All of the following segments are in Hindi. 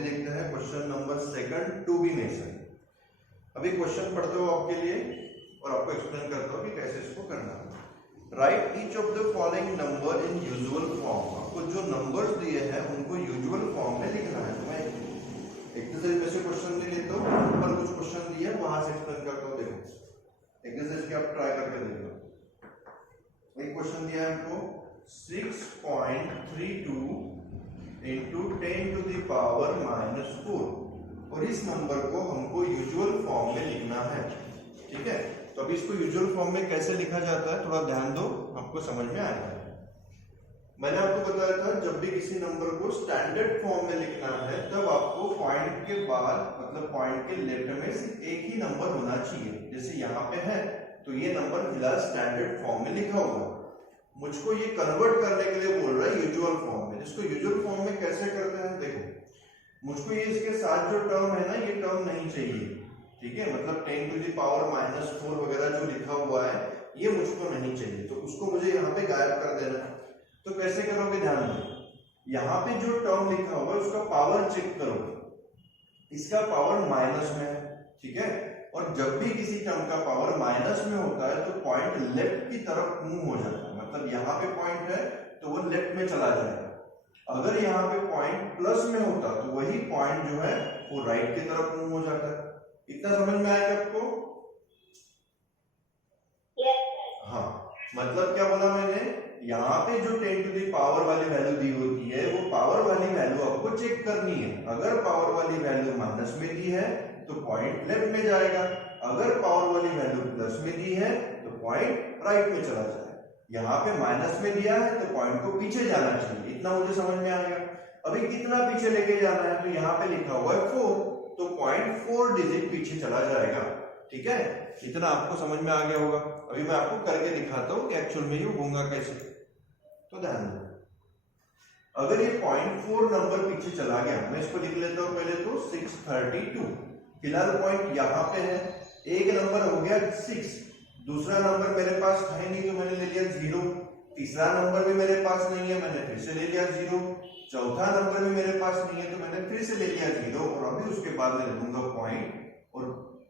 अभी देखते हैं question number second, to be mention. अभी क्वेश्चन पढ़ते हो आपके लिए और आपको एक्सप्लेन करता हूँ कि कैसे इसको करना है। Right each of the following number in usual form. आपको जो नंबर्स दिए हैं उनको यूजुअल फॉर्म में लिखना है। तो मैं एक्सरसाइज में से क्वेश्चन नहीं लेता हूँ, ऊपर कुछ क्वेश्चन दिए वहां से एक्सप्लेन करता हूँ। देखो एक्सरसाइज की आप ट्राई करके देख लो। एक क्वेश्चन दिया है हमको 6.32 इंटू 10 टू द पावर -4 और इस नंबर को हमको यूजुअल फॉर्म में लिखना है। ठीक है, तो अभी इसको यूजुअल फॉर्म में कैसे लिखा जाता है थोड़ा ध्यान दो, आपको समझ में आएगा। मैंने आपको बताया था जब भी किसी नंबर को स्टैंडर्ड फॉर्म में लिखना है तब आपको पॉइंट के बाद मतलब पॉइंट के लेफ्ट में सिर्फ एक ही नंबर होना चाहिए। जैसे यहाँ पे है तो ये नंबर फिलहाल स्टैंडर्ड फॉर्म में लिखा हुआ है। मुझको ये कन्वर्ट करने के लिए बोल रहा है यूजुअल फॉर्म में। जिसको यूजुअल फॉर्म में कैसे करते हैं, देखो मुझको ये इसके साथ जो टर्म है ना ये टर्म नहीं चाहिए। ठीक है, मतलब 10 टू द पावर -4 वगैरह जो लिखा हुआ है ये मुझको नहीं चाहिए, तो उसको मुझे यहाँ पे गायब कर देना है। तो कैसे करोगे, ध्यान दो, यहाँ पे जो टर्म लिखा हुआ है उसका पावर चेक करो, इसका पावर माइनस में है। ठीक है, और जब भी किसी टर्म का पावर माइनस में होता है तो पॉइंट लेफ्ट की तरफ मूव हो जाता है। मतलब यहाँ पे पॉइंट है तो वो लेफ्ट में चला जाएगा। अगर यहाँ पे पॉइंट प्लस में होता तो वही पॉइंट जो है वो राइट की तरफ मूव हो जाता है। इतना समझ में आएगा आपको? हाँ, मतलब क्या बोला मैंने, यहाँ पे जो 10 टू द पावर वाली वैल्यू दी होती है वो पावर वाली वैल्यू आपको चेक करनी है। अगर पावर वाली वैल्यू माइनस में दी है तो पॉइंट लेफ्ट में जाएगा, अगर पावर वाली वैल्यू प्लस में दी है तो पॉइंट राइट में चला जाएगा। यहाँ पे माइनस में दिया है तो पॉइंट को पीछे जाना चाहिए। इतना मुझे समझ में आएगा। अभी कितना पीछे लेके जाना है, तो यहाँ पे लिखा हुआ है 4, तो पॉइंट 4 डिजिट पीछे चला जाएगा। ठीक है, इतना आपको समझ में आ गया होगा। अभी मैं आपको करके दिखाता हूँ कि एक्चुअल में ये होगा कैसे। तो ध्यान दो, अगर ये पॉइंट 4 नंबर पीछे चला गया, मैं इसको लिख लेता हूँ पहले तो 632। फिलहाल पॉइंट यहाँ पे है, एक नंबर हो गया 6, दूसरा नंबर मेरे पास है नहीं तो मैंने ले लिया 0, तीसरा नंबर भी मेरे पास नहीं है मैंने फिर से ले लिया 0, चौथा नंबर भी मेरे पास नहीं है तो मैंने फिर से ले लिया 0, और अभी उसके बाद मैं लूंगा पॉइंट, और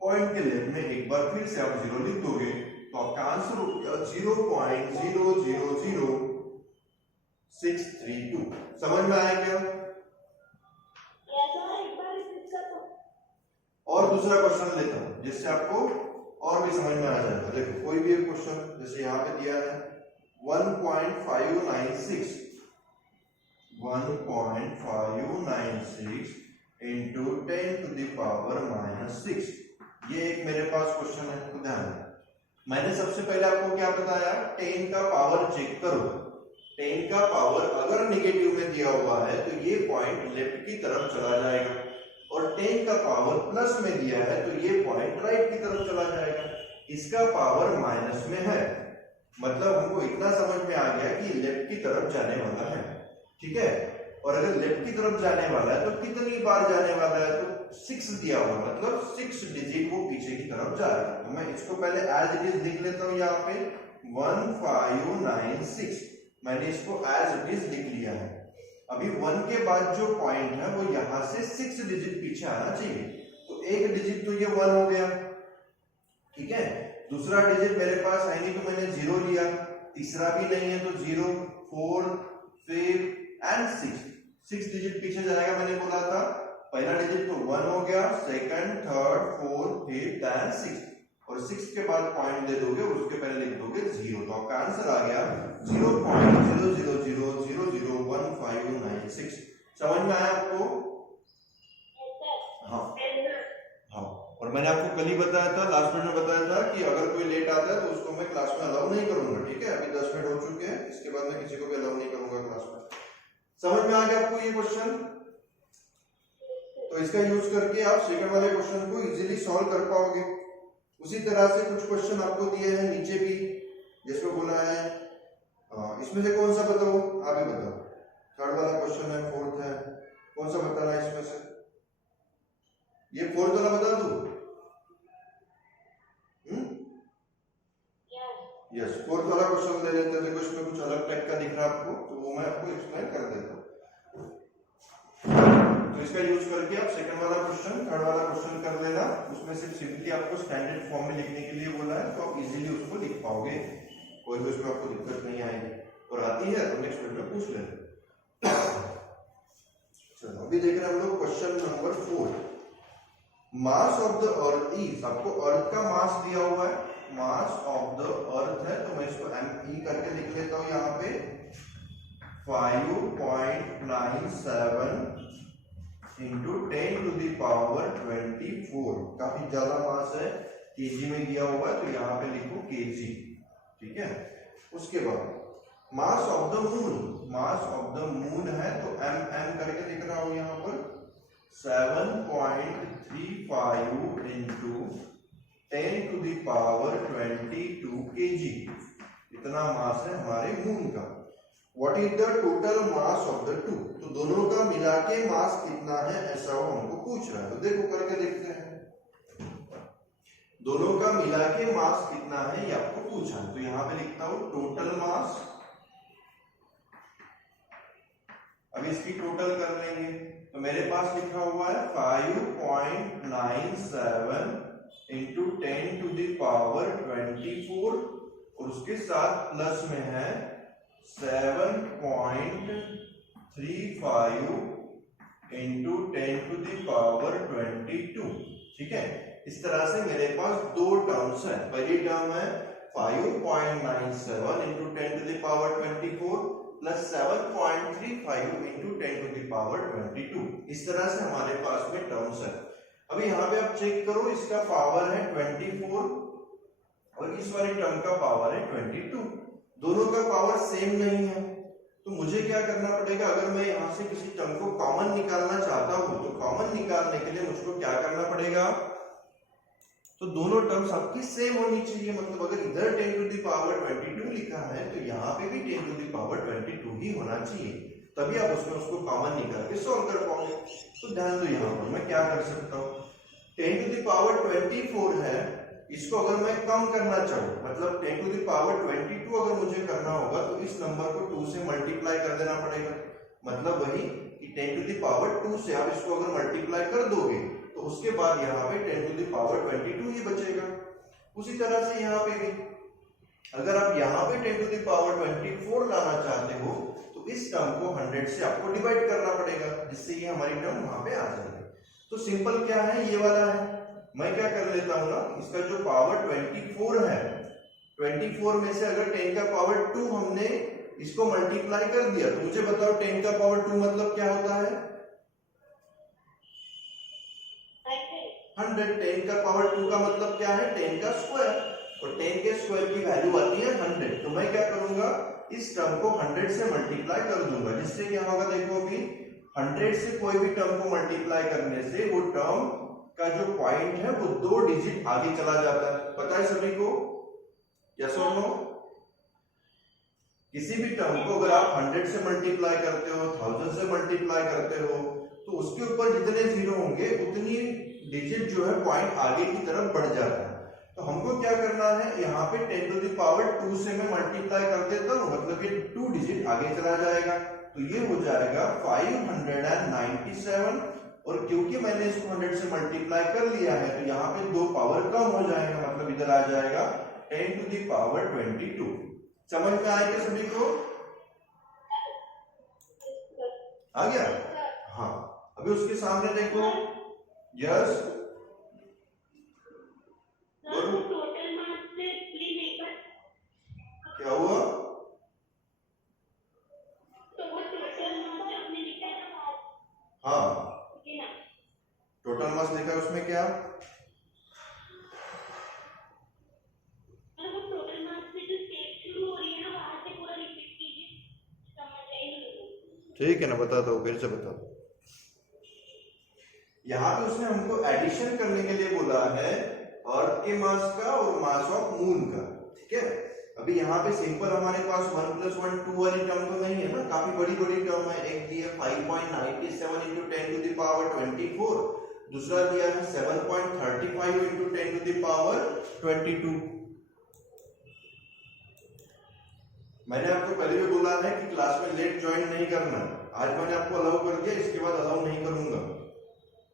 पॉइंट के लेफ्ट में एक बार फिर से आप 0 लिख दोगे तो आपका आंसर हो गया 0.000632। समझ में आया क्या? और दूसरा क्वेश्चन लेता हूं जिससे आपको और भी समझ में आ जाएगा। देखो कोई भी एक क्वेश्चन जैसे यहाँ पे दिया है 1.596 इंटू 10 टू द पावर -6। ये एक मेरे पास क्वेश्चन है, तो ध्यान दें। मैंने सबसे पहले आपको क्या बताया, 10 का पावर चेक करो। 10 का पावर अगर नेगेटिव में दिया हुआ है तो ये पॉइंट लेफ्ट की तरफ चला जाएगा, और 10 का पावर प्लस में दिया है तो ये पॉइंट राइट की तरफ चला जाएगा। इसका पावर माइनस में है, मतलब हमको इतना समझ में आ गया कि लेफ्ट की तरफ जाने वाला है। ठीक है, और अगर लेफ्ट की तरफ जाने वाला है तो कितनी बार जाने वाला है, तो 6 दिया हुआ, मतलब 6 डिजिट वो पीछे की तरफ जाएगा। तो मैं इसको पहले एज इट इज लिख लेता हूं, यहाँ पे 1596 मैंने इसको एज इट इज लिख लिया है। अभी 1 के बाद जो पॉइंट है वो यहां से 6 डिजिट पीछे आना चाहिए, तो एक डिजिट तो ये 1 हो गया। ठीक है, दूसरा डिजिट मेरे पास है नहीं तो मैंने 0 लिया, तीसरा भी नहीं है तो 0, 4, 5 एंड 6 डिजिट पीछे जाएगा। मैंने बोला था पहला डिजिट तो 1 हो गया, second, third, fourth, fifth and 6, और 6 के बाद पॉइंट दे दोगे और उसके पहले लिख दोगे 0, तो आपका आंसर आ गया 0.00001596। समझ में आया आपको? हाँ हाँ, और मैंने आपको कल ही बताया था, लास्ट मिनट में बताया था कि अगर कोई लेट आता है तो उसको मैं क्लास में अलाउ नहीं करूंगा। ठीक है, अभी 10 मिनट हो चुके हैं, इसके बाद मैं किसी को भी अलाउ नहीं करूंगा क्लास में। समझ में आ गया आपको ये क्वेश्चन? तो इसका यूज करके आप सेकंड वाले क्वेश्चन को इजीली सॉल्व कर पाओगे। उसी तरह से कुछ क्वेश्चन आपको दिए हैं नीचे भी, जिसमें बोला है इसमें से कौन सा बताओ, आप ही बताओ। थर्ड वाला क्वेश्चन है, फोर्थ है, कौन सा बताना है इसमें से? ये फोर्थ वाला बता दूं? यस, फोर्थ वाला क्वेश्चन ले लेते हैं। देखो इसमें कुछ अलग टाइप का दिख रहा है आपको, तो वो मैं आपको एक्सप्लेन कर देता हूं। तो इसका यूज करके आपको स्टैंडर्ड फॉर्म में लिखने के लिए बोला है, तो आप इजीली उसको लिख पाओगे, कोई भी उसमें आपको दिक्कत नहीं आएगी। और आती है तो नेक्स्ट वीडियो में पूछ लेना। चलो अभी देख रहे हैं हम लोग question number 4। Mass of the earth is, आपको अर्थ का मास दिया हुआ है, मास ऑफ द अर्थ है, तो मैं इसको me करके लिख लेता हूं यहाँ पे 5.97 इंटू 10 टू द पावर 24। काफी ज्यादा मास है, केजी में दिया हुआ है, तो यहाँ पे लिखो केजी, ठीक है। उसके बाद mass of the moon, mass of the moon है तो m करके लिख रहा हूं यहाँ पर 7.35 into 10 to the power 22 kg. इतना मास है हमारे मून का। What is the total mass of the two? तो दोनों का मिला के मास कितना है, ऐसा वो हमको पूछ रहा है। तो देखो करके देखते हैं, दोनों का मिला के मास कितना है ये आपको पूछा है। तो यहां पे लिखता हूं टोटल मास, अब इसकी टोटल कर लेंगे। तो मेरे पास लिखा हुआ है 5.97 इंटू 10 टू द पावर 24 और उसके साथ प्लस में है 7.35 इंटू 10 टू द पावर 22, ठीक है। इस तरह से मेरे पास दो टर्म्स है। पहली टर्म है 5.97 into 10 to the power 24 plus 7.35 into 10 to the power 22। इस तरह से हमारे पास में टर्म्स है। अभी यहाँ पे आप चेक करो, इसका पावर है 24 और इस वाली टर्म का पावर है 22। दोनों का पावर सेम नहीं है, तो मुझे क्या करना पड़ेगा, अगर मैं यहां से किसी टर्म को कॉमन निकालना चाहता हूं तो कॉमन निकालने के लिए मुझको क्या करना पड़ेगा, तो दोनों टर्म्स आपकी सेम होनी चाहिए। मतलब अगर इधर 10 टू द पावर 22 लिखा है तो यहाँ पे भी 10 टू द पावर 22 ही होना चाहिए, तभी आप उसमें उसको कॉमन निकाल के सॉल्व कर पाओगे। तो ध्यान दो, यहाँ पर मैं क्या कर सकता हूँ, 10 टू द पावर 24 है, इसको अगर मैं कम करना चाहूँ, मतलब 10 टू द पावर 22 अगर मुझे करना होगा तो इस नंबर को 2 से मल्टीप्लाई कर देना पड़ेगा। मतलब वही कि 10 टू द पावर 2 से आप इसको अगर मल्टीप्लाई कर दोगे तो उसके बाद यहाँ पे 10 टू द पावर 22 ही बचेगा। उसी तरह से यहाँ पे भी अगर आप यहाँ पे 10 टू द पावर 24 लाना चाहते हो तो इस टर्म को 100 से आपको डिवाइड करना पड़ेगा, जिससे ये हमारी टर्म वहां पे आ जाएगी। तो सिंपल क्या है, ये वाला है, मैं क्या कर लेता हूं ना, इसका जो पावर 24 है, 24 में से अगर 10 का पावर 2 हमने इसको मल्टीप्लाई कर दिया तो मुझे बताओ 10 का पावर 2 मतलब क्या होता है, 100। 10 का पावर 2 का मतलब क्या है, 10 का स्क्वायर, और 10 के स्क्वायर की वैल्यू आती है 100। तो मैं क्या करूंगा, इस टर्म को 100 से मल्टीप्लाई कर दूंगा, जिससे क्या होगा, देखो अभी 100 से कोई भी टर्म को मल्टीप्लाई करने से वो टर्म का जो पॉइंट है वो 2 डिजिट आगे चला जाता है। पता है सभी को, यस और नो? किसी भी टर्म को अगर आप 100 से मल्टीप्लाई करते हो, 1000 से मल्टीप्लाई करते हो, तो उसके ऊपर जितने जीरो होंगे उतनी डिजिट जो है पॉइंट आगे की तरफ बढ़ जाता है। तो हमको क्या करना है, यहाँ पे 10 टू द पावर 2 से मैं मल्टीप्लाई कर देता हूँ, मतलब ये 2 डिजिट आगे चला जाएगा। तो ये हो जाएगा 597, और क्योंकि मैंने इसको 100 से मल्टीप्लाई कर लिया है तो यहाँ पे 2 पावर कम हो जाएगा, मतलब इधर आ जाएगा 10 टू द पावर 22। समझ में आएगा सभी को? आ गया? हाँ। अभी उसके सामने देखो, यस क्या हुआ, हाँ टोटल मास देखा, उसमें क्या, ठीक है ना, बता दो, फिर से बता दो। यहाँ पे उसने हमको एडिशन करने के लिए बोला है अर्थ के मास का और मास ऑफ मून का, ठीक है। अभी यहाँ पे सिंपल हमारे पास 1 + 1 2 वाली टर्म तो नहीं है ना, काफी बड़ी बड़ी टर्म है। एक दी है 5.97 इंटू 10 टू द पावर 24, दूसरा दिया है 7.35 इंटू 10 टू द पावर 22। मैंने आपको पहले भी बोला है कि क्लास में लेट ज्वाइन नहीं करना, आज मैंने आपको अलाउ कर दिया, इसके बाद अलाउ नहीं करूंगा।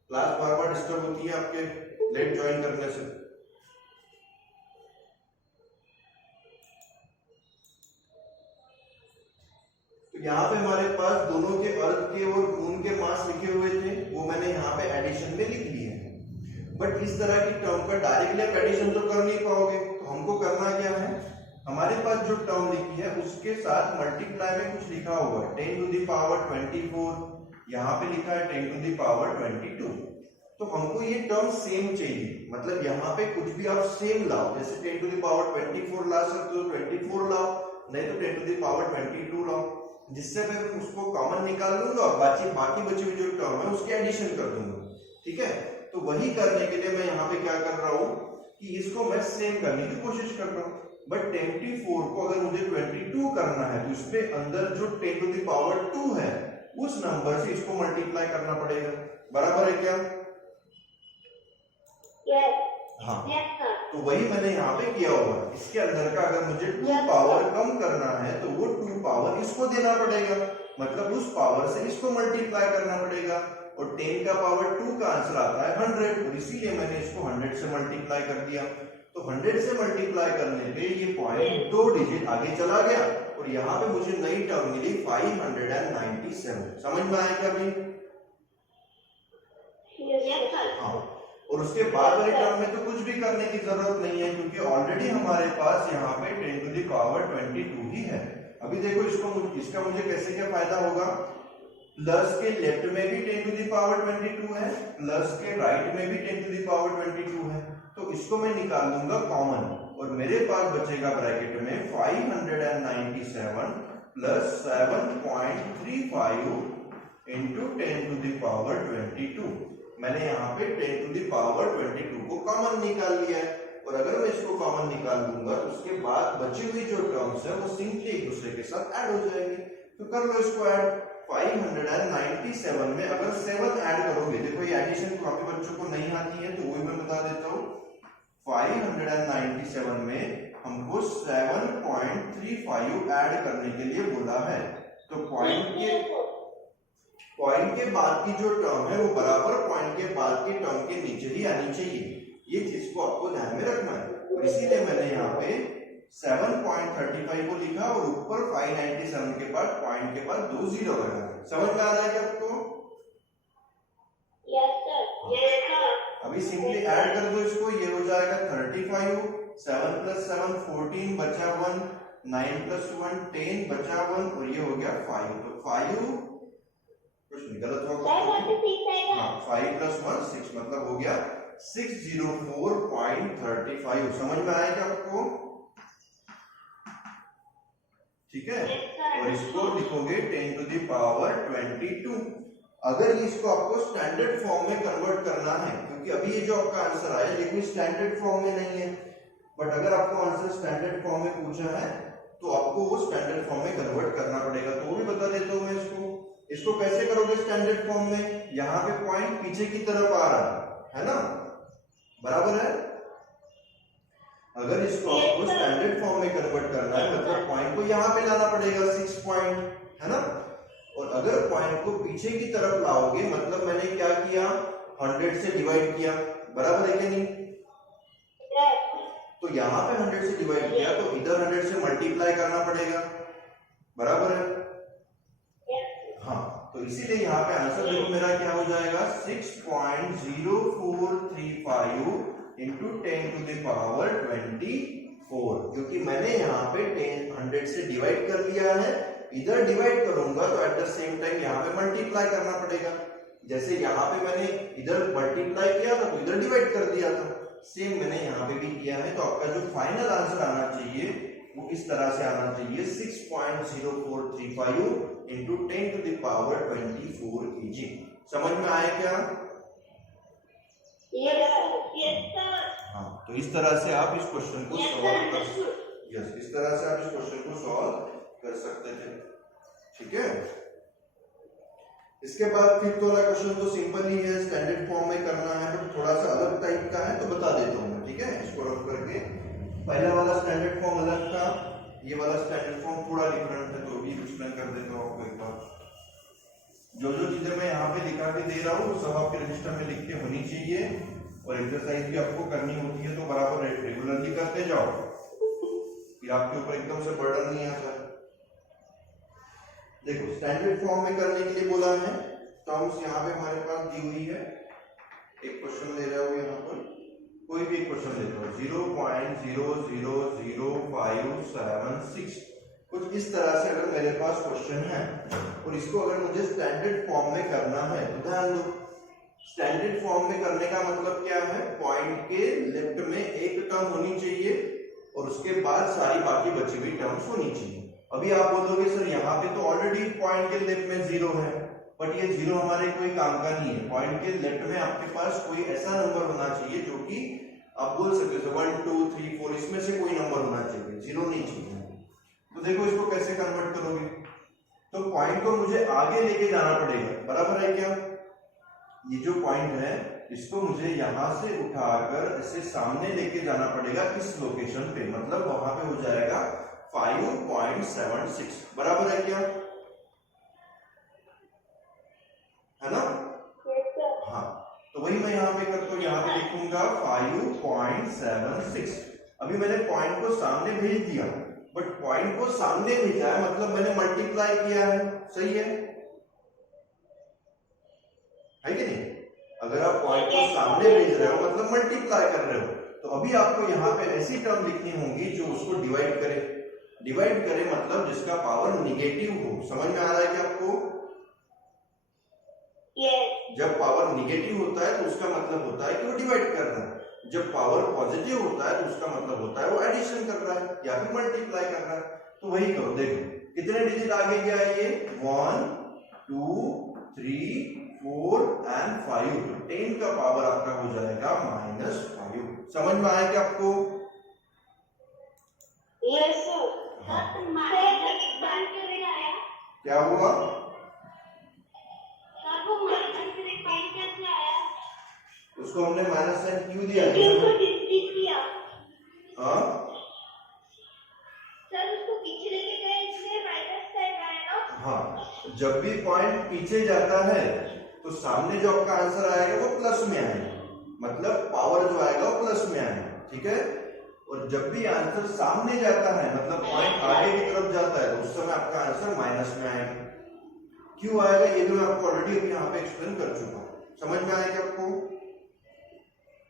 क्लास बार बार डिस्टर्ब होती है आपके लेट ज्वाइन करने से। तो यहाँ पे हमारे पास दोनों के अर्थ के और मून के मास लिखे हुए थे, वो मैंने यहाँ पे एडिशन में लिख लिए हैं। बट इस तरह की टर्म का डायरेक्टली आप एडिशन तो कर नहीं पाओगे, तो हमको करना क्या है, हमारे पास जो टर्म लिखी है उसके साथ मल्टीप्लाई में कुछ लिखा हुआ है 10 टू द पावर 24, यहाँ पे लिखा है 10 टू द पावर 22। तो हमको ये टर्म सेम चाहिए, मतलब यहाँ पे कुछ भी आप सेम लाओ, जैसे 10 टू द पावर 24 ला सकते हो 24 लाओ, नहीं तो 10 टू द पावर 22 लाओ, जिससे मैं उसको कॉमन निकाल लूंगा और बाकी बची हुई जो टर्म है उसकी एडिशन कर दूंगा। ठीक है, तो वही करने के लिए मैं यहाँ पे क्या कर रहा हूँ कि इसको मैं सेम करने की कोशिश कर रहा हूँ। बट 24 को अगर मुझे 22 करना है तो इसके अंदर जो 10 टू द पावर 2 है उस नंबर से इसको मल्टीप्लाई करना पड़ेगा। बराबर है क्या? हाँ, तो वही मैंने यहाँ पे किया हुआ है। इसके अंदर का अगर मुझे 2 पावर कम करना है तो वो 2 पावर इसको देना पड़ेगा, मतलब उस पावर से इसको मल्टीप्लाई करना पड़ेगा। और 10 का पावर 2 का आंसर आता है 100, और इसीलिए मैंने इसको 100 से मल्टीप्लाई कर दिया। तो 100 से मल्टीप्लाई करने पे ये पॉइंट 2 डिजिट आगे चला गया और यहाँ पे मुझे नई टर्म मिली 597। समझ में आया क्या भाई? हाँ, और उसके बाद वाली टर्म में तो कुछ भी करने की जरूरत नहीं है, क्योंकि ऑलरेडी हमारे पास यहाँ पे 10 टू द पावर 22 ही है। अभी देखो इसका मुझे कैसे क्या फायदा होगा, प्लस के लेफ्ट में भी 10 टू द पावर 22 है, प्लस के राइट में भी 10 टू द पावर 22 है, तो इसको मैं निकाल दूंगा कॉमन और मेरे पास बचेगा ब्रैकेट में 597 plus 7.35 into 10 to the power 22। मैंने यहाँ पे 10 टू द पावर 22 को कॉमन निकाल लिया है, और अगर मैं इसको कॉमन निकाल दूंगा तो उसके बाद बची हुई जो टर्म्स है वो सिंपली एक दूसरे के साथ ऐड हो जाएंगे। तो कर लो इसको ऐड। 597 में अगर 7 ऐड करोगे, देखो ये एडिशन काफी बच्चों को नहीं आती है तो वो मैं बता देता हूँ। 597 में हमको 7.35 ऐड करने के लिए बोला है, तो पॉइंट के बाद की जो टर्म है वो बराबर पॉइंट के बाद की टर्म के नीचे ही आनी चाहिए। ये चीज को आपको ध्यान में रखना है, और इसीलिए मैंने यहाँ पे 7.35 को लिखा और ऊपर 597 के बाद पॉइंट के बाद 2 जीरो लगा। समझ में आ रहा है क्या आपको? Yes sir. अभी सिंपली ऐड कर दो इसको, ये हो जाएगा 35, 7 प्लस 7 14 बचा 1, 9 प्लस 1 10 बचा 1, और ये हो गया 5। तो 5 कुछ गलत होगा, हाँ 5 प्लस 1 6, मतलब हो गया 604.35। समझ में आया क्या आपको? ठीक है, और इसको लिखोगे 10 टू द पावर 22। अगर इसको आपको स्टैंडर्ड फॉर्म में कन्वर्ट करना है, क्योंकि अभी ये जो आपका आंसर आया लेकिन स्टैंडर्ड फॉर्म में नहीं है, बट अगर आपको आंसर स्टैंडर्ड फॉर्म में पूछा है तो आपको वो स्टैंडर्ड फॉर्म में कन्वर्ट करना पड़ेगा। तो वो भी बता देता हूं मैं इसको कैसे करोगे स्टैंडर्ड फॉर्म में। यहाँ पे पॉइंट पीछे की तरफ आ रहा है ना, बराबर है। अगर इसको आपको स्टैंडर्ड फॉर्म में कन्वर्ट करना है मतलब पॉइंट को यहाँ पे लाना पड़ेगा 6 पॉइंट, है ना। और अगर पॉइंट को पीछे की तरफ लाओगे मतलब मैंने क्या किया, 100 से डिवाइड किया, बराबर है कि नहीं। तो यहाँ पे 100 से डिवाइड किया तो इधर 100 से मल्टीप्लाई करना पड़ेगा, बराबर है। हाँ, तो इसीलिए यहाँ पे आंसर देखो मेरा क्या हो जाएगा 6.0435 इंटू 10 टू द पावर 24, क्योंकि मैंने यहाँ पे 100 से डिवाइड कर लिया है। इधर डिवाइड करूंगा तो एट द सेम टाइम यहाँ पे मल्टीप्लाई करना पड़ेगा। जैसे यहाँ पे मैंने इधर मल्टीप्लाई किया था तो इधर डिवाइड कर दिया था, सेम मैंने यहाँ पे भी किया है। तो आपका जो फाइनल आंसर आना चाहिए वो इस तरह से आना चाहिए 6.0435 into 10 to the power 24 kg। समझ में आया क्या? हाँ, तो इस तरह से आप इस क्वेश्चन को सॉल्व कर इस तरह से आप इस क्वेश्चन को सॉल्व कर सकते थे। ठीक है, इसके बाद फिफ्थ वाला क्वेश्चन तो सिंपल ही है, स्टैंडर्ड फॉर्म में करना है, बट थोड़ा सा अलग टाइप का है तो बता देता हूँ मैं। ठीक है, इसको रख करके पहला वाला स्टैंडर्ड फॉर्म अलग था, ये वाला स्टैंडर्ड फॉर्म थोड़ा डिफरेंट है, तो भी एक्सप्लेन कर देता हूँ आपको एक बार। जो चीजें मैं यहाँ पे लिखा के दे रहा हूँ सब आपके रजिस्टर में लिख के होनी चाहिए, और एक्सरसाइज भी आपको करनी होती है तो बराबर रेगुलरली करते जाओ, फिर आपके ऊपर एकदम से बर्डन नहीं आता है। देखो स्टैंडर्ड फॉर्म में करने के लिए बोला है, टर्म्स यहाँ पे हमारे पास दी हुई है। एक क्वेश्चन ले रहा हूँ यहाँ पर, कोई भी एक क्वेश्चन लेता हूँ, 0.0000576 कुछ इस तरह से अगर मेरे पास क्वेश्चन है और इसको अगर मुझे स्टैंडर्ड फॉर्म में करना है तो ध्यान दो, स्टैंडर्ड फॉर्म में करने का मतलब क्या है, पॉइंट के लेफ्ट में एक टर्म होनी चाहिए और उसके बाद सारी बाकी बची हुई टर्म्स होनी चाहिए। अभी आप बोलोगे सर यहाँ पे तो ऑलरेडी पॉइंट के लेफ्ट में 0 है, बट ये 0 हमारे कोई काम का नहीं है। पॉइंट के लेफ्ट में आपके पास कोई ऐसा नंबर होना चाहिए जो कि आप बोल सकते हो 1 2 3 4 इसमें से कोई नंबर होना चाहिए, 0 नहीं चाहिए। तो देखो इसको कैसे कन्वर्ट करोगे, तो पॉइंट को मुझे आगे लेके जाना पड़ेगा, बराबर है क्या। ये जो पॉइंट है इसको मुझे यहां से उठाकर ऐसे सामने लेके जाना पड़ेगा किस लोकेशन पे, मतलब वहां पे हो जाएगा 5.76, बराबर है क्या, है ना। हाँ तो वही मैं यहाँ पे करता हूँ, यहाँ पे लिखूंगा 5.76। अभी मैंने पॉइंट को सामने भेज दिया, बट पॉइंट को सामने भेजा है मतलब मैंने मल्टीप्लाई किया है, सही है कि नहीं। अगर आप पॉइंट को सामने भेज रहे हो मतलब मल्टीप्लाई कर रहे हो, तो अभी आपको यहाँ पे ऐसी टर्म लिखनी होगी जो उसको डिवाइड करे। डिवाइड करे मतलब जिसका पावर निगेटिव हो, समझ में आ रहा है कि आपको। जब पावर निगेटिव होता है तो उसका मतलब होता है कि वो डिवाइड कर रहा है, जब पावर पॉजिटिव होता है तो उसका मतलब होता है वो एडिशन कर रहा है या फिर मल्टीप्लाई कर रहा है। तो वही करो, देखो कितने डिजिट आगे गया है ये, 1 2 3 4 एंड 5, 10 का पावर आपका हो जाएगा -5। समझ में आया क्या आपको। Yes sir. हाँ क्या क्या हुआ, उसको हमने माइनस साइन क्यों दिया, हाँ सर उसको पीछे लेके गए इसलिए माइनस साइन आया ना। हाँ, जब भी पॉइंट पीछे जाता है तो सामने जो आपका आंसर आएगा वो प्लस में आएगा, मतलब पावर जो आएगा वो प्लस में आएगा, ठीक है। और जब भी आंसर सामने जाता है मतलब पॉइंट आगे की तरफ जाता है तो उस समय आपका आंसर माइनस में आएगा। क्यों आएगा ये भी मैं आपको ऑलरेडी अभी यहाँ पे एक्सप्लेन कर चुका हूँ, समझ में आएगा आपको।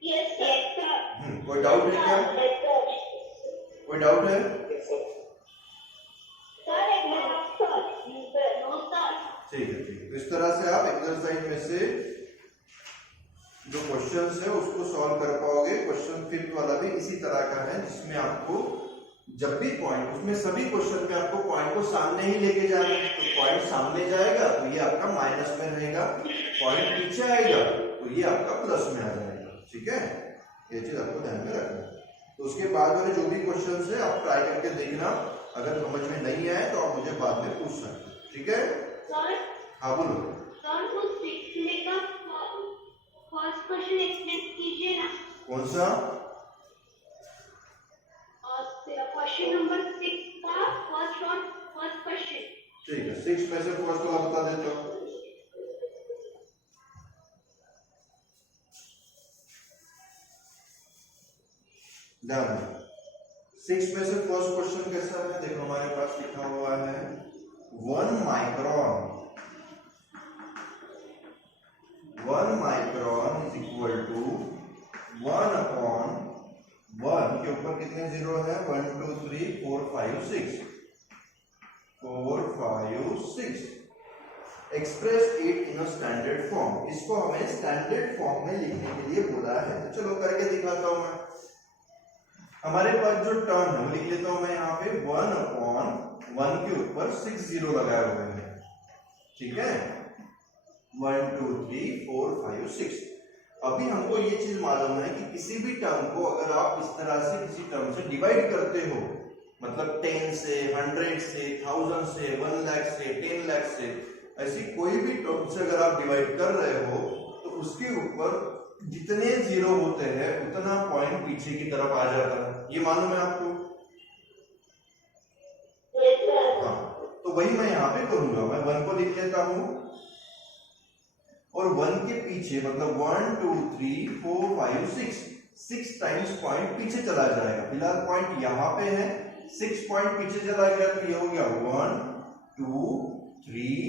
Yes sir. कोई डाउट है क्या, कोई डाउट है। ठीक है, ठीक है। तो इस तरह से आप एक्सरसाइज में से जो क्वेश्चंस है उसको सॉल्व कर पाओगे। क्वेश्चन 5th वाला भी इसी तरह का है जिसमें आपको जब भी पॉइंट, उसमें सभी क्वेश्चन में आपको पॉइंट को सामने ही लेके जाना है। तो पॉइंट सामने जाएगा तो ये आपका माइनस में रहेगा, पॉइंट पीछे आएगा तो ये आपका प्लस में आ जाएगा, ठीक है। ये चीज आपको ध्यान में रखना है। तो उसके बाद वाले जो भी क्वेश्चन है आप ट्राई करके देखना, अगर समझ में नहीं आए तो आप मुझे बाद में पूछ सकते हैं, ठीक है। हाँ बोलो सर, कुछ सीखने का फर्स्ट क्वेश्चन एक्सप्लेन कीजिए ना। कौन सा, क्वेश्चन नंबर 6 का फर्स्ट क्वेश्चन। ठीक है, 6 में से फर्स्ट वाला बता देता हूँ। ध्यान दो, 6 में से फर्स्ट क्वेश्चन कैसा है, देखो हमारे पास लिखा हुआ है 1 माइक्रोन इज इक्वल टू 1/1 के ऊपर कितने जीरो है, 1 2 3 4 5 6 express it in a standard form. इसको हमें स्टैंडर्ड फॉर्म में लिखने के लिए बोला है, तो चलो करके दिखाता हूं मैं। हमारे पास जो टर्म है वो लिख लेता हूं मैं यहाँ पे 1/1 के ऊपर 6 जीरो लगाए हुए हैं, ठीक है। 1 2 3 4 5 6। अभी हमको ये चीज मालूम है कि किसी भी टर्म को अगर आप इस तरह से किसी टर्म से डिवाइड करते हो, मतलब 10 से 100 से 1000 से 1 लाख से 10 लाख से, ऐसी कोई भी टर्म से अगर आप डिवाइड कर रहे हो तो उसके ऊपर जितने जीरो होते हैं उतना पॉइंट पीछे की तरफ आ जाता है, ये मालूम है आपको। हाँ, तो वही मैं यहाँ पे करूंगा, मैं 1 को लिख लेता हूं और 1 के पीछे मतलब 1 2 3 4 5 6 टाइम्स पॉइंट पीछे चला जाएगा। फिलहाल पॉइंट यहाँ पे है, 6 पॉइंट पीछे चला गया तो ये हो गया 1 2 3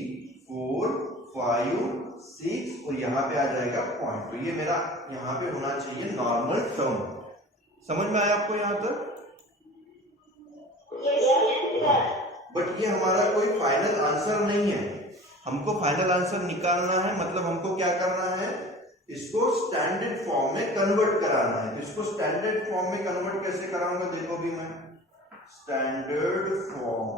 4 5 6 और यहाँ पे आ जाएगा पॉइंट। तो ये मेरा यहाँ पे होना चाहिए नॉर्मल टर्म। समझ में आया आपको यहाँ तक? बट ये हमारा कोई फाइनल आंसर नहीं है। हमको फाइनल आंसर निकालना है, मतलब हमको क्या करना है, इसको स्टैंडर्ड फॉर्म में कन्वर्ट कराना है। तो इसको स्टैंडर्ड फॉर्म में कन्वर्ट कैसे कराऊंगा देखो भी मैं। स्टैंडर्ड फॉर्म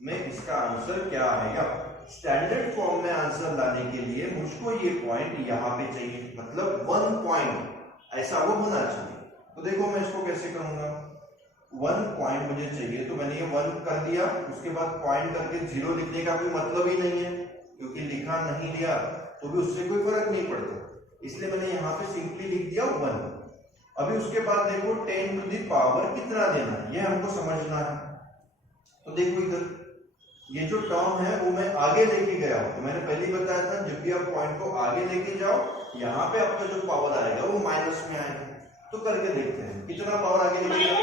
में इसका आंसर क्या आएगा? स्टैंडर्ड फॉर्म में आंसर लाने के लिए मुझको ये पॉइंट यहाँ पे चाहिए, मतलब 1 पॉइंट ऐसा वो होना चाहिए। तो देखो मैं इसको कैसे करूंगा, 1 पॉइंट मुझे चाहिए, तो मैंने ये 1 कर दिया, उसके बाद पॉइंट करके 0 लिखने का कोई मतलब ही नहीं है, क्योंकि लिखा नहीं दिया तो भी उससे कोई फर्क नहीं पड़ता, इसलिए मैंने यहाँ पे सिंपली लिख दिया 1। अभी उसके बाद देखो 10 टू दी पावर कितना देना है ये हमको समझना है। तो देखो इधर ये जो टर्म है वो मैं आगे लेके गया हूं। तो मैंने पहले ही बताया था जब भी आप पॉइंट को आगे लेके जाओ यहाँ पे आपका जो पावर आएगा वो माइनस में आएगा। तो करके देखते हैं कितना पावर आगे लेके जाओ।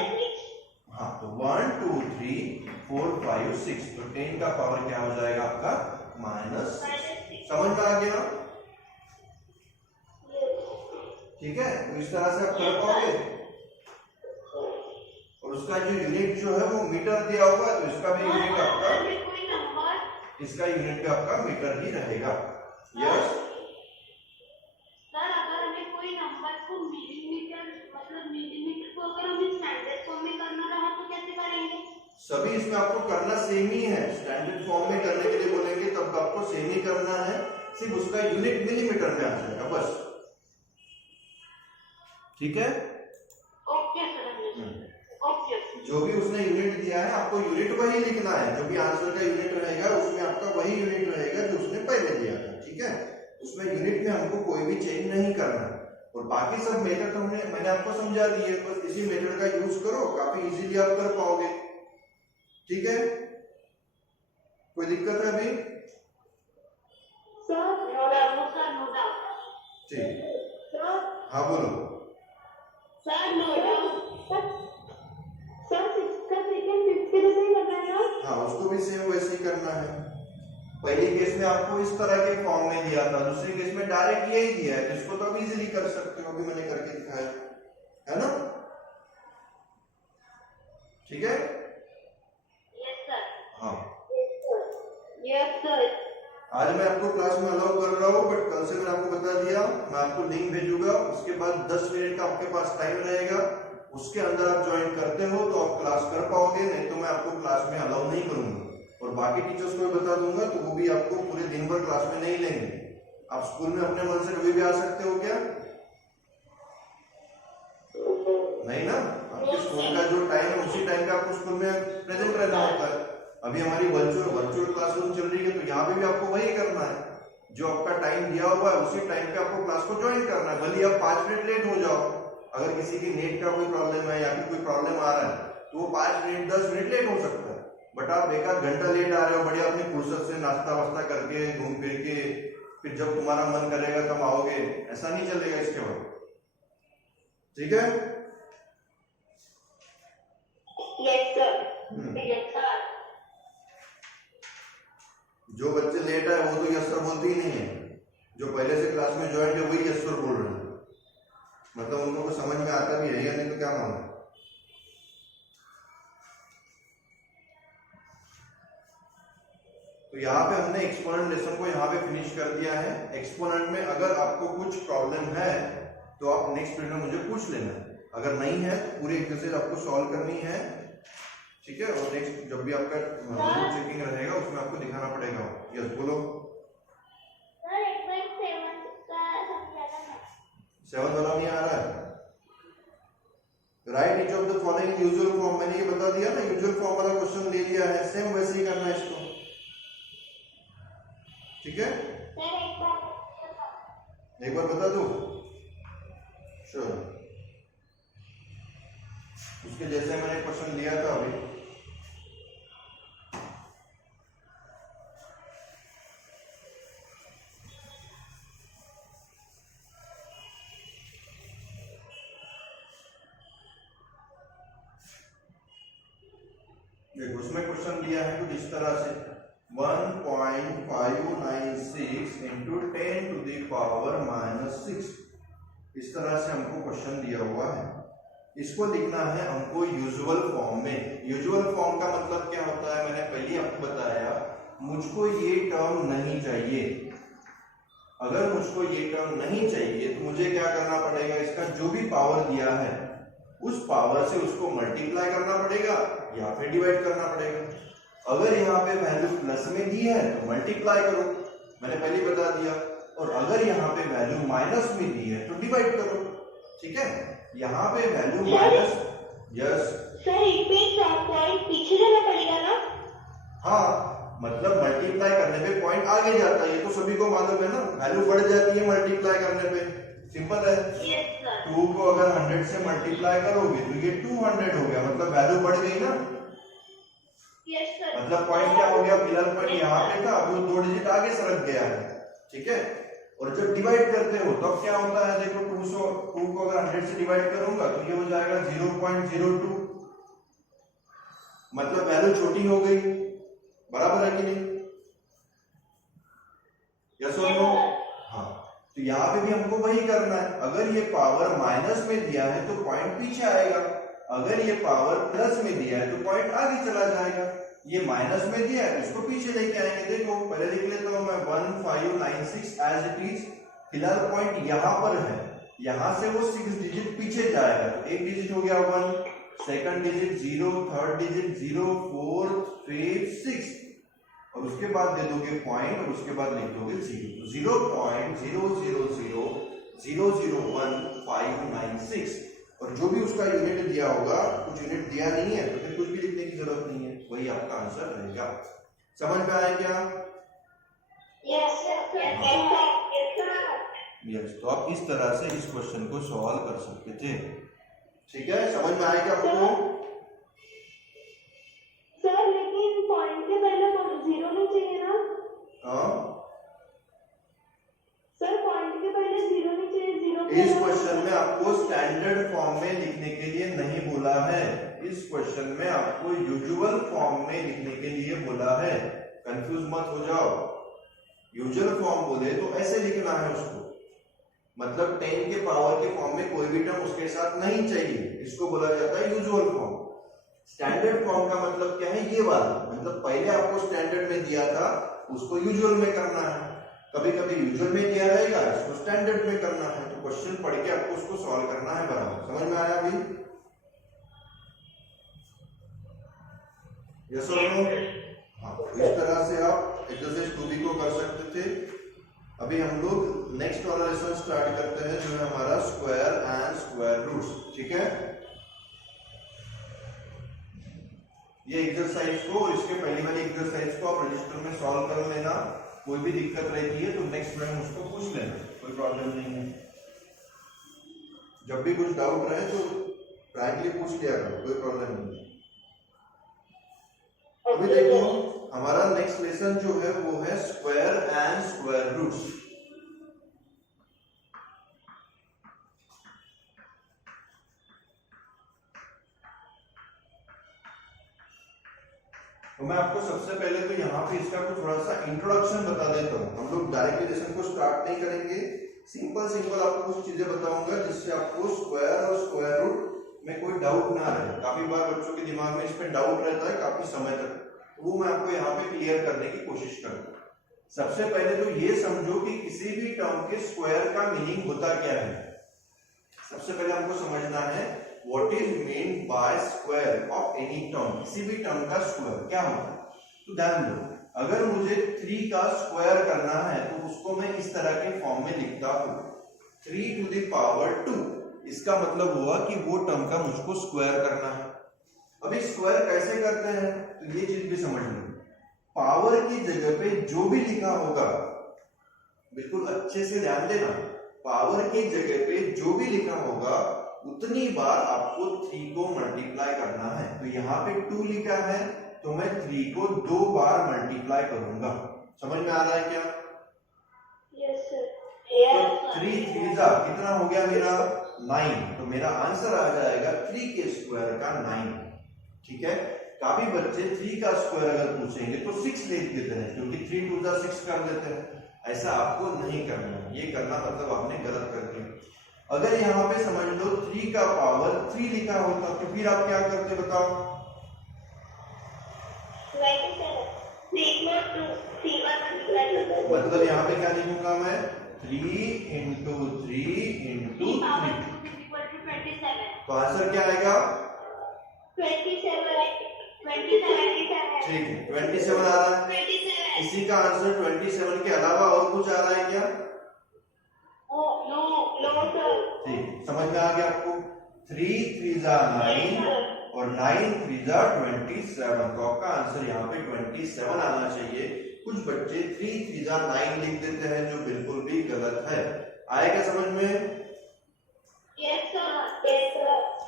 हाँ, तो 1 2 3 4 5 6, तो 10 का पावर क्या हो जाएगा आपका -6। समझ में आ गया? ठीक है, तो इस तरह से आप कर पाओगे। और उसका जो यूनिट जो है वो मीटर दिया होगा, तो इसका भी यूनिट आपका, इसका यूनिट भी आपका मीटर ही रहेगा। यस सर, अगर हमें कोई नंबर को मिलीमीटर, मतलब मिलीमीटर को अगर हमें स्टैंडर्ड फॉर्म में करना रहा तो कैसे करेंगे? सभी इसमें आपको करना सेम ही है। स्टैंडर्ड फॉर्म में करने के लिए बोलेंगे तब आपको सेम ही करना है, सिर्फ उसका यूनिट मिलीमीटर में आ जाएगा बस। ठीक है, ओके सर, ओके। जो भी उसने यूनिट दिया है आपको यूनिट वही लिखना है, जो भी आंसर का यूनिट रहेगा उसमें आपका वही यूनिट रहेगा जो उसने पहले दिया था। ठीक है, उसमें यूनिट में हमको कोई भी चेंज नहीं करना। और बाकी सब मेथड तो मैंने आपको समझा दिए, बस इसी मेथड का यूज करो, काफी इजीली आप कर पाओगे। ठीक है, कोई दिक्कत है अभी? No doubt. ठीक, हाँ बोलो। Sir no doubt. सर इसका सेकंड 50 से करना है ना? हाँ, उसको भी सेम वैसे ही करना है। पहले केस में आपको इस तरह के फॉर्म में दिया था, दूसरे केस में डायरेक्ट यही दिया है, जिसको तो आप इजीली कर सकते हो, अभी मैंने करके दिखाया है ना। ठीक है, यस सर। हाँ, यस सर। आज मैं आपको क्लास में अलाउ कर रहा हूँ, बट कल से मैंने आपको बता दिया, मैं आपको लिंक भेजूंगा, उसके बाद 10 मिनट का आपके पास टाइम रहेगा, उसके अंदर आप ज्वाइन करते हो तो आप क्लास कर पाओगे, नहीं तो मैं आपको क्लास में अलाउ नहीं करूंगा। और बाकी टीचर्स को बता दूंगा तो वो भी आपको पूरे दिन भर क्लास में नहीं लेंगे। आप स्कूल में अपने मन से कभी भी आ सकते हो क्या? नहीं ना, आपके स्कूल का जो टाइम है उसी टाइम पे आपको स्कूल में प्रेजेंट रहना होता है। अभी हमारी वर्चुअल क्लासरूम चल रही है, तो यहाँ पे भी आपको वही करना है, जो आपका टाइम दिया हुआ है उसी टाइम पे आपको क्लास को ज्वाइन करना है, भले आप 5 मिनट लेट हो जाओ। अगर किसी की नेट का कोई प्रॉब्लम है या फिर कोई प्रॉब्लम आ रहा है तो वो 5 मिनट 10 मिनट लेट हो सकता है, बट आप एक आध घंटा लेट आ रहे हो, बढ़िया अपनी फुर्सत से नाश्ता वास्ता करके घूम फिर के फिर जब तुम्हारा मन करेगा तब आओगे, ऐसा नहीं चलेगा इसके बाद। ठीक है, यस सर। Yes sir. जो बच्चे लेट आए वो तो यस सर बोलते ही नहीं है, जो पहले से क्लास में ज्वाइन है वही यस सर बोल रहे हैं, मतलब उनको को समझ में आता भी है या नहीं तो क्या मालूम। तो यहाँ पे हमने एक्सपोनेंट लेसन को यहाँ पे फिनिश कर दिया है। एक्सपोनेंट में अगर आपको कुछ प्रॉब्लम है तो आप नेक्स्ट पीरियड में मुझे पूछ लेना, अगर नहीं है तो पूरी एक्सरसाइज आपको सॉल्व करनी है। ठीक है, और नेक्स्ट जब भी आपका चेकिंग रहेगा उसमें आपको दिखाना पड़ेगा। यस बोलो सर, एक बार 7 का समझाना है। 7 वाला नहीं आ रहा है? Right each of the following usual form, मैंने ये बता दिया ना, यूजुअल फॉर्म वाला क्वेश्चन ले लिया है, सेम वैसे ही करना है इसको। ठीक है, सर एक बार बता दो। श्योर, उसके जैसे मैंने क्वेश्चन लिया था अभी। देखो उसमें क्वेश्चन दिया है कुछ इस तरह से, 1.596 इंटू 10 टू द पावर -6। इस तरह से हमको क्वेश्चन दिया हुआ है। इसको लिखना है हमको यूजुअल फॉर्म में। यूजुअल फॉर्म का मतलब क्या होता है, मैंने पहले आपको बताया, मुझको ये टर्म नहीं चाहिए। अगर मुझको ये टर्म नहीं चाहिए तो मुझे क्या करना पड़ेगा, इसका जो भी पावर दिया है उस पावर से उसको मल्टीप्लाई करना पड़ेगा या फिर डिवाइड करना पड़ेगा। अगर यहाँ पे वैल्यू प्लस में दी है तो मल्टीप्लाई करो, मैंने पहले बता दिया, और अगर यहाँ पे वैल्यू माइनस में दी है तो डिवाइड करो। ठीक है, यहाँ पे वैल्यू माइनस, यस सर एक पेज पॉइंट पीछे जाना पड़ेगा ना? हाँ, मतलब मल्टीप्लाई करने पे पॉइंट आगे जाता है, ये तो सभी को मालूम है ना। वैल्यू बढ़ जाती है मल्टीप्लाई करने पे, सिंपल है। Yes sir. 2 को अगर 100 से मल्टीप्लाई करोगे तो ये 200 हो गया, मतलब वैल्यू बढ़ गई ना। Yes sir. मतलब पॉइंट क्या हो गया, फिलहाल पॉइंट यहाँ पे था, अभी वो 2 डिजिट आगे सरक गया है। ठीक है, और जब डिवाइड करते हो तब तो क्या होता है, देखो 2 को अगर 100 से डिवाइड करूंगा तो ये हो जाएगा 0.02, मतलब वैल्यू छोटी हो गई। बराबर है कि नहीं, यस और नो? हाँ, तो यहाँ पे भी हमको वही करना है। अगर ये पावर माइनस में दिया है तो पॉइंट पीछे आएगा, अगर ये पावर प्लस में दिया है तो पॉइंट आगे चला जाएगा। ये माइनस में दिया है तो इसको पीछे लेके आएंगे। देखो पहले लिख लेता हूं मैं 1596 एज इट इज। फिलहाल पॉइंट यहाँ पर है, यहाँ से वो 6 डिजिट पीछे जाएगा, तो एक डिजिट हो गया 1, second digit 0, third digit 0, fourth, fifth, 6, और उसके बाद दे दोगे पॉइंट, और उसके बाद लिख दोगे 0, तो 0.0000001596। और जो भी उसका यूनिट दिया होगा, कुछ यूनिट दिया नहीं है तो फिर कुछ भी लिखने की जरूरत नहीं है, वही आपका आंसर रहेगा। समझ में आया क्या? Yes sir. यस, तो आप इस तरह से इस क्वेश्चन को सॉल्व कर सकते थे। ठीक है, समझ में आया क्या आपको? सर लेकिन पॉइंट के पहले 0 नहीं चाहिए ना? हाँ, सर पॉइंट के पहले 0 नहीं चाहिए, 0 इस क्वेश्चन में आपको स्टैंडर्ड फॉर्म में लिखने के लिए नहीं बोला है, इस क्वेश्चन में आपको यूजुअल फॉर्म में लिखने के लिए बोला है। कंफ्यूज मत हो जाओ, यूजुअल फॉर्म बोले तो ऐसे लिखना है उसको, मतलब 10 के पावर के फॉर्म में कोई भी टर्म उसके साथ नहीं चाहिए, इसको बोला जाता है यूजुअल फॉर्म। स्टैंडर्ड फॉर्म का मतलब क्या है, ये वाला, मतलब पहले आपको स्टैंडर्ड में दिया था उसको यूजुअल में करना है, कभी कभी यूजुअल में दिया रहेगा इसको स्टैंडर्ड में करना है। तो क्वेश्चन पढ़ के आपको उसको सॉल्व करना है बराबर। समझ में आया अभी? यस और नो? हाँ, इस तरह से आप एक्सरसाइज 2B को कर सकते थे। अभी हम लोग नेक्स्ट वाला लेसन स्टार्ट करते हैं, जो है हमारा स्क्वायर एंड स्क्वायर रूट्स। ठीक है, ये एक्सरसाइज को और इसके पहले वाली एक्सरसाइज को आप रजिस्टर में सॉल्व कर लेना। कोई भी दिक्कत रहती है तो नेक्स्ट में उसको पूछ लेना, कोई प्रॉब्लम नहीं है। जब भी कुछ डाउट रहे तो फ्रैंकली पूछ लिया करो, कोई प्रॉब्लम नहीं है। अभी देखो हमारा नेक्स्ट लेसन जो है वो है स्क्वायर एंड स्क्वायर रूट्स। तो मैं आपको सबसे पहले तो यहाँ पे इसका कुछ थोड़ा सा इंट्रोडक्शन बता देता हूँ। हम लोग डायरेक्टली लेसन को स्टार्ट नहीं करेंगे, सिंपल आपको कुछ चीजें बताऊंगा जिससे आपको स्क्वायर और स्क्वायर रूट में कोई डाउट ना रहे। काफी बार बच्चों के दिमाग में इस पे डाउट रहता है काफी समय तक, वो मैं आपको यहाँ पे क्लियर करने की कोशिश करूंगा। सबसे पहले तो ये समझो कि किसी भी टर्म के स्क्वायर का मीनिंग होता क्या है। सबसे पहले हमको समझना है what is mean by square of any term. किसी भी टर्म का स्क्वायर क्या होता है, तो ध्यान दो, अगर मुझे 3 का स्क्वायर करना है तो उसको मैं इस तरह के फॉर्म में लिखता हूं 3 टू द पावर 2। इसका मतलब हुआ कि वो टर्म का मुझको स्क्वायर करना है। अभी स्क्वायर कैसे करते हैं तो ये चीज भी समझ लो, पावर की जगह पे जो भी लिखा होगा, बिल्कुल अच्छे से ध्यान देना, पावर की जगह पे जो भी लिखा होगा उतनी बार आपको 3 को मल्टीप्लाई करना है। तो यहाँ पे 2 लिखा है तो मैं 3 को 2 बार मल्टीप्लाई करूंगा। समझ में आ रहा है क्या? Yes sir. तो 3 3 कितना हो गया मेरा 9, तो मेरा आंसर आ जाएगा 3 के स्क्वायर का 9। ठीक है, काफी बच्चे 3 का स्क्वायर अगर पूछेंगे तो 6 लिख देते हैं, क्योंकि 3 टू द 6 कर देते हैं। ऐसा आपको नहीं करना है, ये करना मतलब आपने गलत कर दिया। अगर यहाँ पे समझ लो 3 का पावर 3 लिखा होता तो फिर आप क्या करते बताओ? मतलब यहाँ पे क्या लिखूंगा मैं? 3 इंटू 3 इंटू 3। तो आंसर क्या आएगा? 27। ठीक है, 27 आ रहा है। इसी का आंसर 27 के अलावा और कुछ आ रहा है क्या? ठीक, समझ में आ गया आपको? 3 3 जा 9 और 9 3 जा 27। तो आपका आंसर यहाँ पे 27 आना चाहिए। कुछ बच्चे 3 3 जा 9 लिख देते हैं, जो बिल्कुल भी गलत है। आएगा समझ में?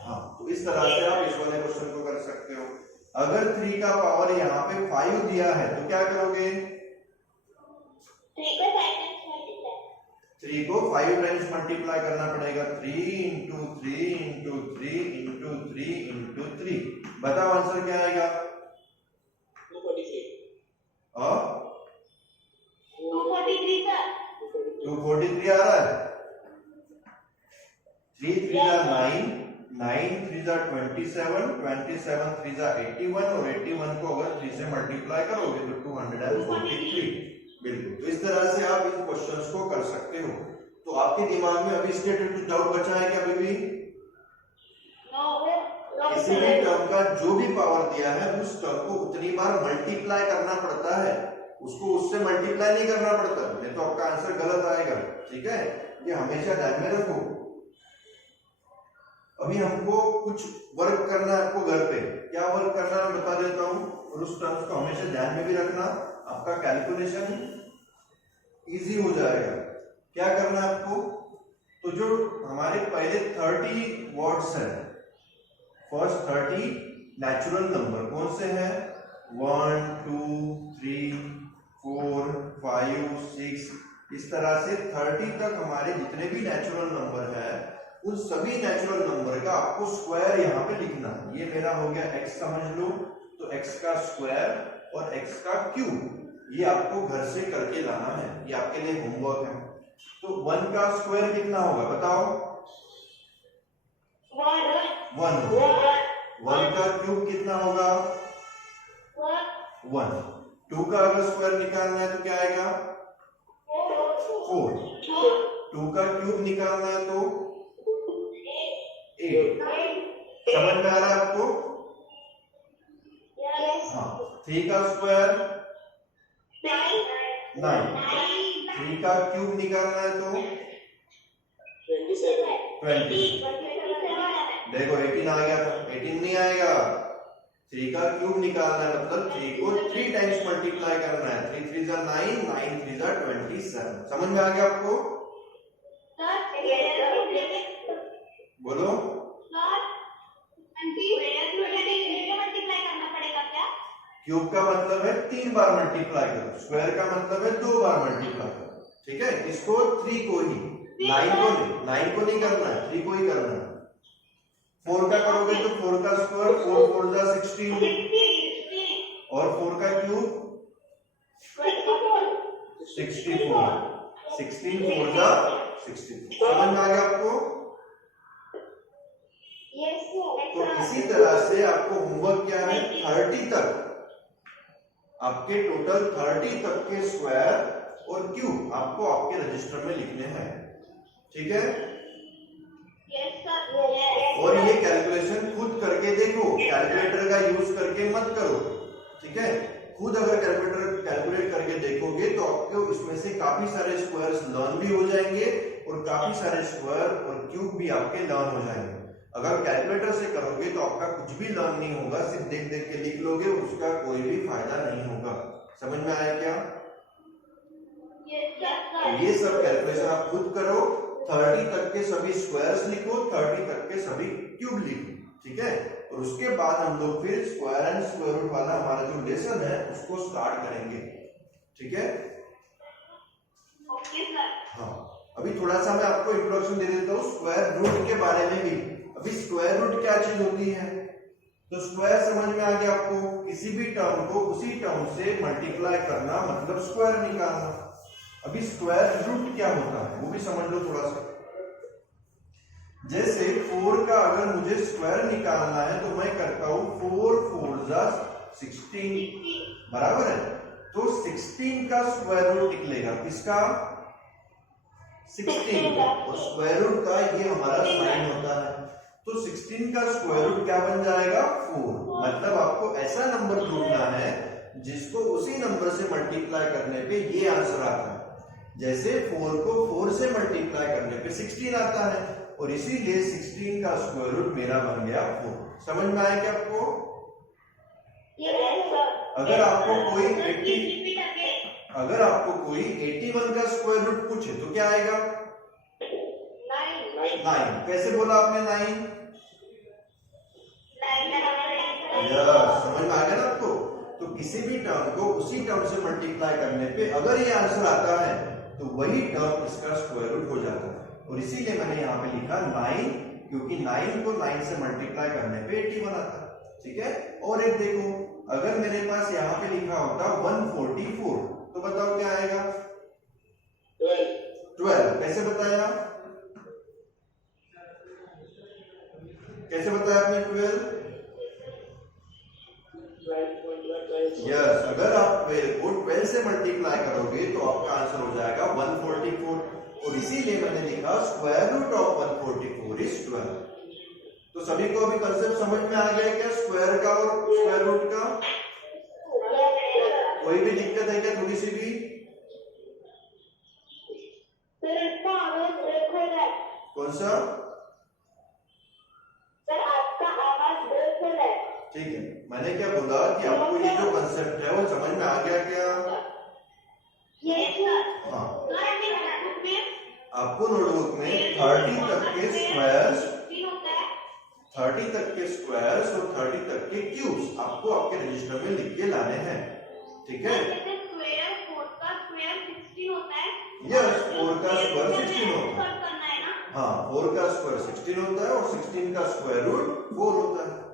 हाँ, तो इस तरह से आप इस वाले क्वेश्चन को कर सकते हो। अगर 3 का पावर यहाँ पे 5 दिया है तो क्या करोगे? 3 को 5 टाइम्स मल्टीप्लाई करना पड़ेगा। 3 इंटू 3 इंटू 3 इंटू 3 इंटू 3। बताओ आंसर क्या आएगा? 243 आ रहा है। 3 3 जा 9, 9 3 जा 27, 27 3 जा 81 और 81 को अगर 3 से मल्टीप्लाई करोगे तो 243। बिल्कुल, तो इस तरह से आप इन क्वेश्चंस को कर सकते हो। तो आपके दिमाग में अभी इसके कुछ डाउट बचा है क्या अभी भी? किसी भी टर्म का जो भी पावर दिया है उस टर्म को उतनी बार मल्टीप्लाई करना पड़ता है, उसको उससे मल्टीप्लाई नहीं करना पड़ता, नहीं तो आपका आंसर गलत आएगा। ठीक है, ये हमेशा ध्यान में रखो। अभी हमको कुछ वर्क करना है आपको घर पे। क्या वर्क करना है मैं बता देता हूँ, और उस टर्म्स को हमेशा ध्यान में भी रखना, आपका कैलकुलेशन इजी हो जाएगा। क्या करना है आपको? तो जो हमारे पहले 30 वर्ड्स हैं, फर्स्ट 30 नेचुरल नंबर कौन से हैं? 1 2 3 4 5 6, इस तरह से 30 तक हमारे जितने भी नेचुरल नंबर है उन सभी नेचुरल नंबर का आपको स्क्वायर यहाँ पे लिखना है। ये मेरा हो गया x समझ लो, तो x का स्क्वायर और x का क्यूब ये आपको घर से करके लाना है, ये आपके लिए होमवर्क है। तो 1 का स्क्वायर कितना होगा बताओ? 1। 1 का क्यूब कितना होगा? 1। 2 का अगर स्क्वायर निकालना है तो क्या आएगा? 4। 2 का क्यूब निकालना है तो 8। समझ में आ रहा है आपको? हाँ। 3 का स्क्वायर 9। 3 का क्यूब निकालना है तो 20। देखो 18 आ गया था, 18 नहीं आएगा। 3 का क्यूब निकालना है मतलब 3 को 3 टाइम्स मल्टीप्लाई करना है। 3 3 जा 9, 9 3 जा 27। समझ में आ गया आपको? बोलो। क्यूब का मतलब है 3 बार मल्टीप्लाई करो, स्क्वायर का मतलब है 2 बार मल्टीप्लाई करो। ठीक है, इसको 3 को ही, 9 को नहीं करना है, 3 को ही करना है। 4 का करोगे तो 4 का स्क्वायर 4 4 जा 16 और 4 का क्यूब 64, 16 4 जा 64। समझ में आ गया आपको? तो इसी तरह से आपको होमवर्क क्या है, 30 तक आपके टोटल 30 तक के स्क्वायर और क्यूब आपको आपके रजिस्टर में लिखने हैं। ठीक है? और ये कैलकुलेशन खुद करके देखो, कैलकुलेटर का यूज करके मत करो। ठीक है, खुद अगर कैलकुलेट करके देखोगे तो आपको इसमें से काफी सारे स्क्वायर्स लर्न भी हो जाएंगे और काफी सारे स्क्वायर और क्यूब भी आपके लर्न हो जाएंगे। अगर कैलकुलेटर से करोगे तो आपका कुछ भी लर्न नहीं होगा, सिर्फ देख देख के लिख लोगे, उसका कोई भी फायदा नहीं होगा। समझ में आया क्या? ये सब कैलकुलेशन आप खुद करो, 30 तक के सभी स्क्वायर्स लिखो, 30 तक के सभी क्यूब लिखो। ठीक है, और उसके बाद हम लोग फिर स्क्वायर एंड स्क्वायर रूट वाला हमारा जो लेसन है उसको स्टार्ट करेंगे। ठीक है? हाँ, अभी थोड़ा सा मैं आपको इंट्रोडक्शन दे देता हूँ स्क्वायर रूट के बारे में भी। अभी स्क्वायर रूट क्या चीज होती है? तो स्क्वायर समझ में आ गया आपको, किसी भी टर्म को उसी टर्म से मल्टीप्लाई करना मतलब स्क्वायर निकालना। अभी स्क्वायर रूट क्या होता है वो भी समझ लो थोड़ा सा। जैसे 4 का अगर मुझे स्क्वायर निकालना है तो मैं करता हूं 4 4 जा 16, बराबर है। तो 16 का स्क्वायर रूट निकलेगा, किसका? 16 का। और स्क्वायर रूट का ये हमारा साइन होता है, तो 16 का स्क्वायर रूट क्या बन जाएगा? 4। मतलब आपको ऐसा नंबर ढूंढना है जिसको उसी नंबर से मल्टीप्लाई करने पे ये आंसर आता है। जैसे 4 को 4 से मल्टीप्लाई करने पे 16 आता है, और इसीलिए 16 का स्क्वायर रूट मेरा बन गया 4। समझ में आया क्या आपको? अगर आपको कोई 81 का स्क्वायर रूट पूछे तो क्या आएगा? 9। कैसे बोला आपने 9? समझ में आ गया ना आपको? तो किसी भी टर्म को उसी टर्म से मल्टीप्लाई करने पे अगर ये आंसर आता है तो वही टर्म इसका स्क्वायर रूट हो जाता है। और इसीलिए मैंने यहाँ पे लिखा 9, क्योंकि 9 को 9 से मल्टीप्लाई करने पे 81 आता है। ठीक है। और एक देखो, अगर मेरे पास यहाँ पे लिखा होता 144 तो बताओ क्या आएगा? 12। कैसे बताया? कैसे बताया आपने 12? यस, अगर आप 12 को 12 से मल्टीप्लाई करोगे तो आपका आंसर हो जाएगा 144। और इसीलिए मैंने लिखा स्क्वायर रूट ऑफ 144 इज 12। तो सभी को अभी कंसेप्ट समझ में आ गया क्या स्क्वायर का और स्क्वायर रूट का? कोई भी दिक्कत है क्या थोड़ी सी भी? कौन सा? ठीक है, मैंने क्या बोला कि आपको ये जो कंसेप्ट है वो समझ में आ गया क्या? हाँ, आपको नोटबुक में 30 तक के स्क्वायर्स, 30 तक के स्क्वायर्स और 30 तक के क्यूब्स आपको आपके रजिस्टर में लिख के लाने हैं। ठीक है? यस, 4 का स्क्वायर 16 होता है। हाँ, 4 का स्क्वायर 16 होता है और 16 का स्क्वायर रूट 4 होता है।